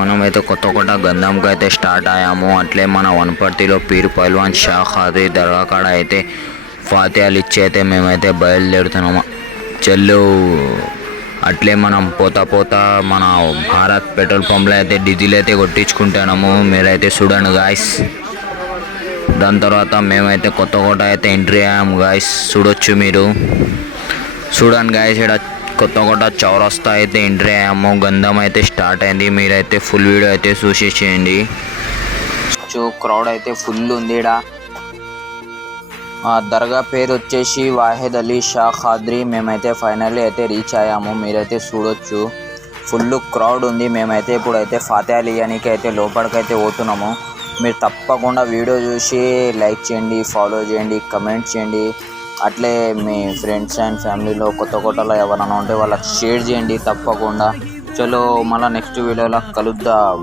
మనమైతే కొత్త గంధంకి అయితే స్టార్ట్ అయ్యాము. అట్లే మన వనపర్తిలో పీర్ పల్వాన్ షా ఖాద్రీ దర్గా కాడ అయితే ఫాతియాలు ఇచ్చి అయితే మేమైతే బయలుదేరుతున్నాము. చెల్లు అట్లే మనం పోతా మన భారత్ పెట్రోల్ పంప్లో అయితే డీజిల్ అయితే కొట్టించుకుంటున్నాము. మీరైతే చూడండి గాయస్. దాని తర్వాత మేమైతే కొత్త అయితే ఎంట్రీ అయ్యాము గాయస్. చూడొచ్చు మీరు. చూడండి గాయస్, ఇక్కడ కొత్త చౌరస్తా అయితే ఎంట్రీ అయ్యాము. గంధం అయితే స్టార్ట్ అయింది. మీరైతే ఫుల్ వీడియో అయితే చూసేసేయండి. క్రౌడ్ అయితే ఫుల్ ఉంది. ఇక్కడ దర్గా పేరు వచ్చేసి వాహిద్ అలీ షా ఖాద్రీ. మేమైతే ఫైనల్లీ అయితే రీచ్ అయ్యాము. మీరైతే చూడొచ్చు ఫుల్ క్రౌడ్ ఉంది. మేమైతే ఇప్పుడైతే ఫాతియాలు ఇవ్వడానికి అయితే లోపలికైతే పోతున్నాము. మీరు తప్పకుండా వీడియో చూసి లైక్ చేయండి, ఫాలో చేయండి, కమెంట్ చేయండి. అట్లే మీ ఫ్రెండ్స్ అండ్ ఫ్యామిలీలో కొత్తలో ఎవరైనా ఉంటే వాళ్ళకి షేర్ చేయండి తప్పకుండా. చలో మళ్ళీ నెక్స్ట్ వీడియోలో కలుద్దాం.